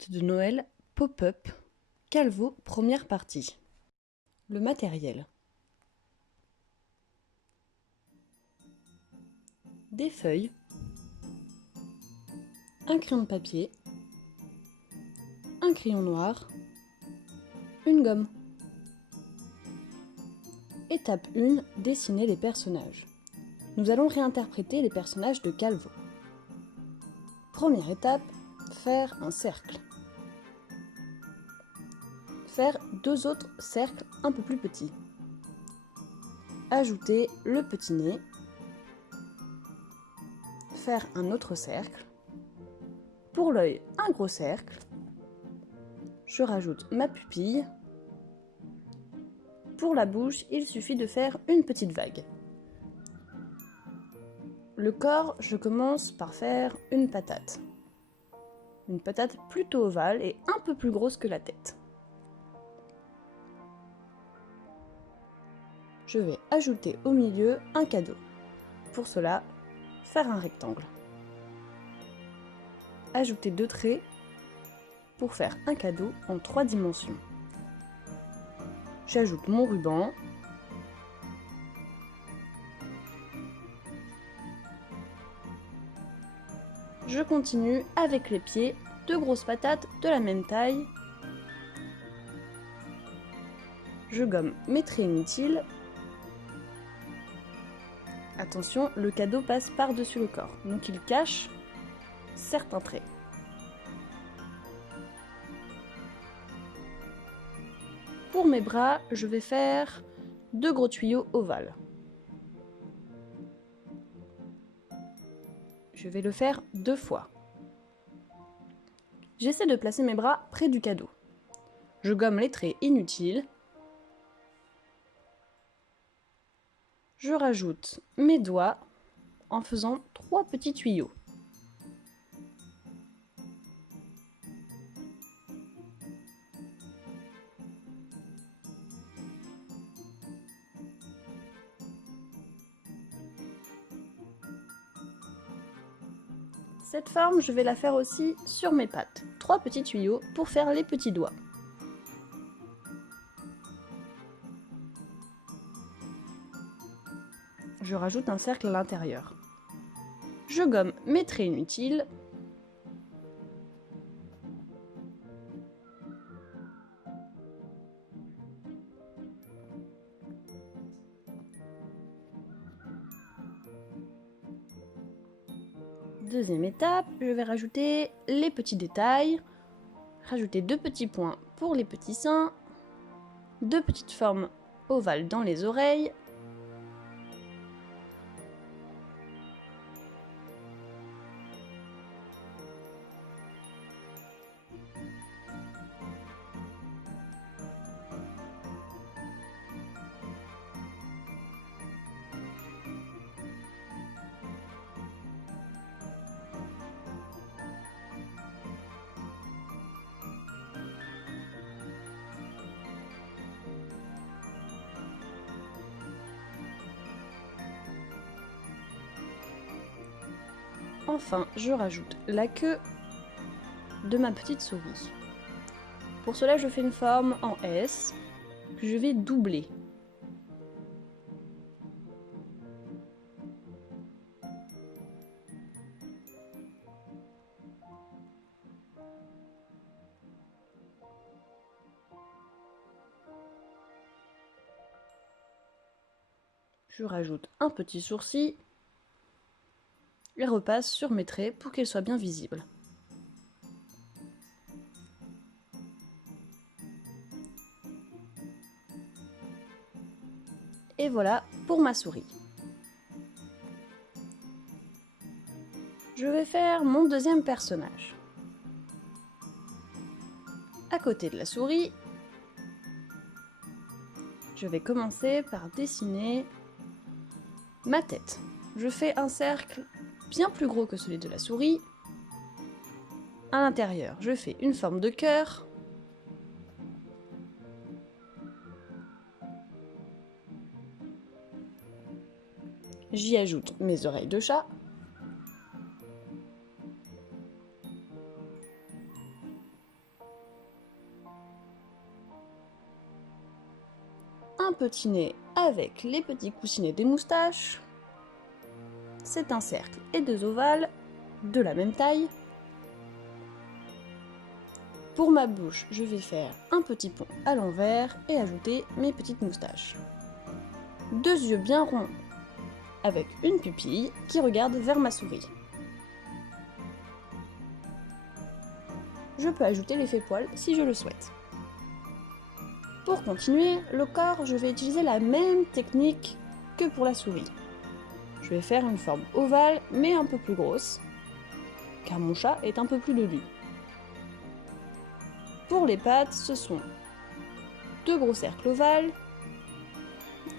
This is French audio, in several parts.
carte de Noël pop-up Calvo première partie. Le matériel. Des feuilles, un crayon de papier, un crayon noir, une gomme. Étape 1, dessiner les personnages. Nous allons réinterpréter les personnages de Calvo. Première étape, faire un cercle. Faire deux autres cercles un peu plus petits. Ajouter le petit nez. Faire un autre cercle. Pour l'œil, un gros cercle. Je rajoute ma pupille. Pour la bouche, il suffit de faire une petite vague. Le corps, je commence par faire une patate. Une patate plutôt ovale et un peu plus grosse que la tête. Je vais ajouter au milieu un cadeau. Pour cela, faire un rectangle. Ajouter deux traits pour faire un cadeau en 3 dimensions. J'ajoute mon ruban. Je continue avec les pieds, deux grosses patates de la même taille. Je gomme mes traits inutiles. Attention, le cadeau passe par-dessus le corps, donc il cache certains traits. Pour mes bras, je vais faire deux gros tuyaux ovales. Je vais le faire 2 fois. J'essaie de placer mes bras près du cadeau. Je gomme les traits inutiles. Je rajoute mes doigts en faisant 3 petits tuyaux. Cette forme, je vais la faire aussi sur mes pattes. 3 petits tuyaux pour faire les petits doigts. Je rajoute un cercle à l'intérieur. Je gomme mes traits inutiles. Deuxième étape, je vais rajouter les petits détails. Rajouter 2 petits points pour les petits seins. 2 petites formes ovales dans les oreilles. Enfin, je rajoute la queue de ma petite souris. Pour cela, je fais une forme en S que je vais doubler. Je rajoute un petit sourcil et repasse sur mes traits pour qu'ils soient bien visibles. Et voilà pour ma souris. Je vais faire mon deuxième personnage. À côté de la souris, je vais commencer par dessiner ma tête. Je fais un cercle bien plus gros que celui de la souris. À l'intérieur, je fais une forme de cœur. J'y ajoute mes oreilles de chat. un petit nez avec les petits coussinets des moustaches. C'est un cercle et deux ovales de la même taille. Pour ma bouche, je vais faire un petit pont à l'envers et ajouter mes petites moustaches. Deux yeux bien ronds avec une pupille qui regarde vers ma souris. Je peux ajouter l'effet poil si je le souhaite. Pour continuer, le corps, je vais utiliser la même technique que pour la souris. Je vais faire une forme ovale mais un peu plus grosse, car mon chat est un peu plus lelu. Pour les pattes, ce sont deux gros cercles ovales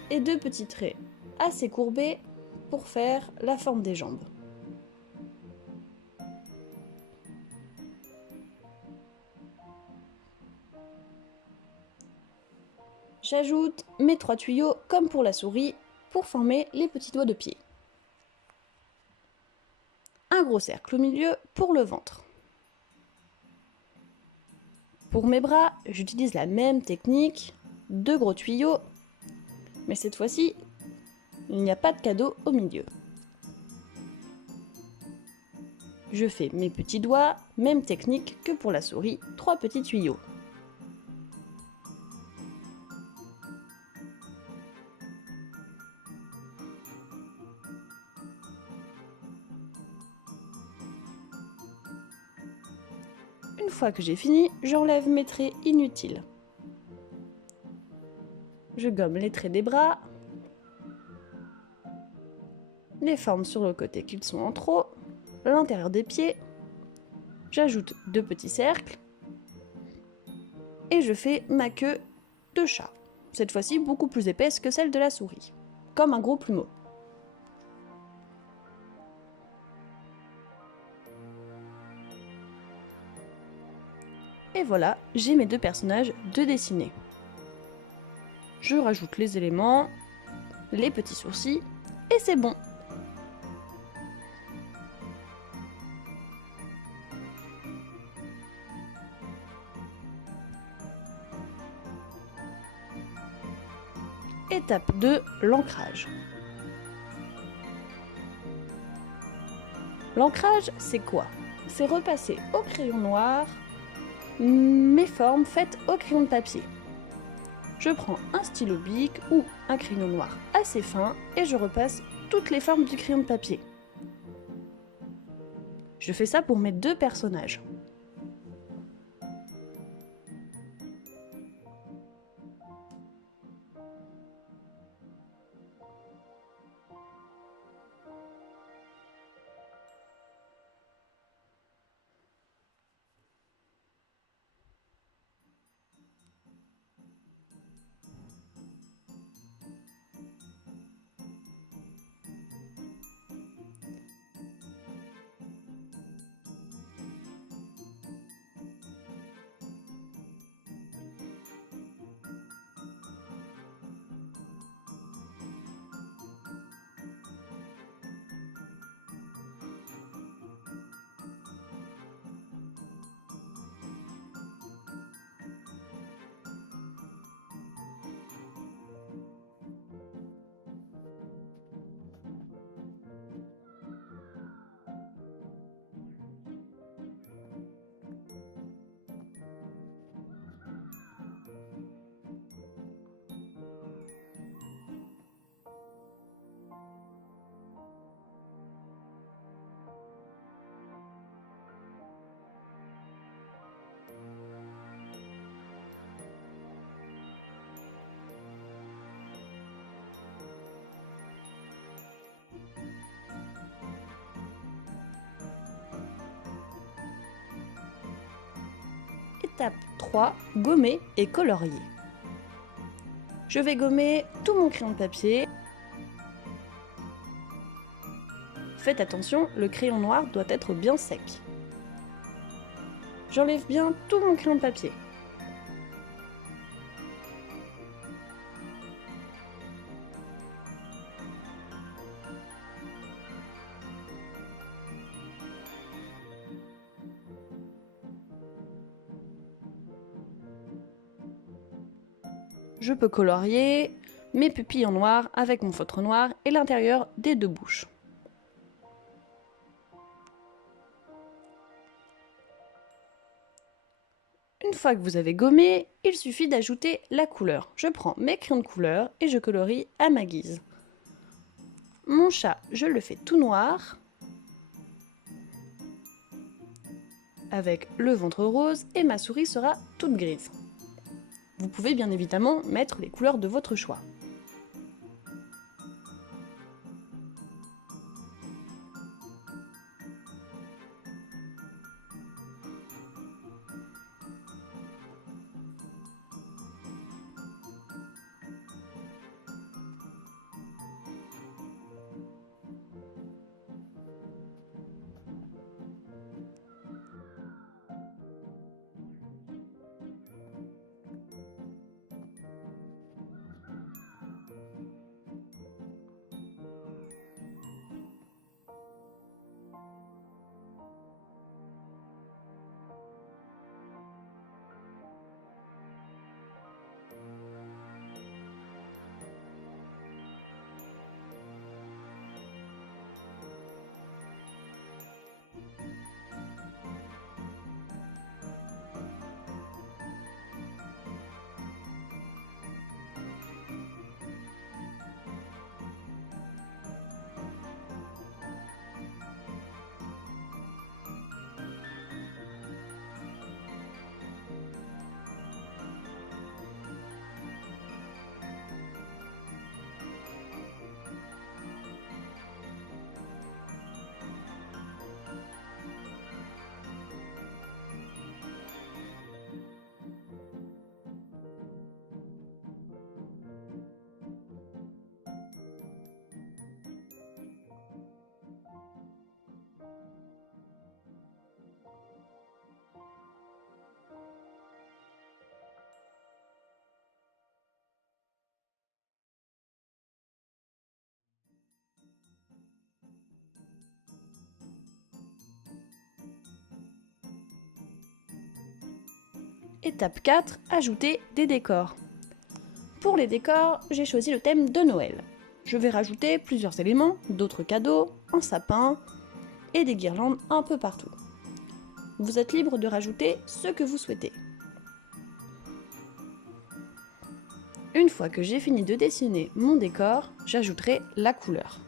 et deux petits traits assez courbés pour faire la forme des jambes. J'ajoute mes trois tuyaux comme pour la souris pour former les petits doigts de pied. Un gros cercle au milieu pour le ventre. Pour mes bras, j'utilise la même technique, deux gros tuyaux, mais cette fois-ci, il n'y a pas de cadeau au milieu. Je fais mes petits doigts, même technique que pour la souris, trois petits tuyaux. Une fois que j'ai fini, j'enlève mes traits inutiles. Je gomme les traits des bras, les formes sur le côté qu'ils sont en trop, l'intérieur des pieds, j'ajoute deux petits cercles et je fais ma queue de chat. Cette fois-ci beaucoup plus épaisse que celle de la souris, comme un gros plumeau. Et voilà, j'ai mes deux personnages de dessinés. Je rajoute les éléments, les petits sourcils, et c'est bon. Étape 2, l'ancrage. L'ancrage, c'est quoi? C'est repasser au crayon noir mes formes faites au crayon de papier. Je prends un stylo bic ou un crayon noir assez fin et je repasse toutes les formes du crayon de papier. Je fais ça pour mes deux personnages. Étape 3, gommer et colorier. Je vais gommer tout mon crayon de papier. Faites attention, le crayon noir doit être bien sec. J'enlève bien tout mon crayon de papier. Je peux colorier mes pupilles en noir avec mon feutre noir et l'intérieur des deux bouches. Une fois que vous avez gommé, il suffit d'ajouter la couleur. Je prends mes crayons de couleur et je colorie à ma guise. Mon chat, je le fais tout noir, avec le ventre rose, et ma souris sera toute grise. Vous pouvez bien évidemment mettre les couleurs de votre choix. Étape 4, ajouter des décors. Pour les décors, j'ai choisi le thème de Noël. Je vais rajouter plusieurs éléments, d'autres cadeaux, un sapin et des guirlandes un peu partout. Vous êtes libre de rajouter ce que vous souhaitez. Une fois que j'ai fini de dessiner mon décor, j'ajouterai la couleur.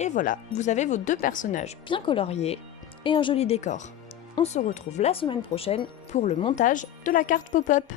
Et voilà, vous avez vos 2 personnages bien coloriés et un joli décor. On se retrouve la semaine prochaine pour le montage de la carte pop-up.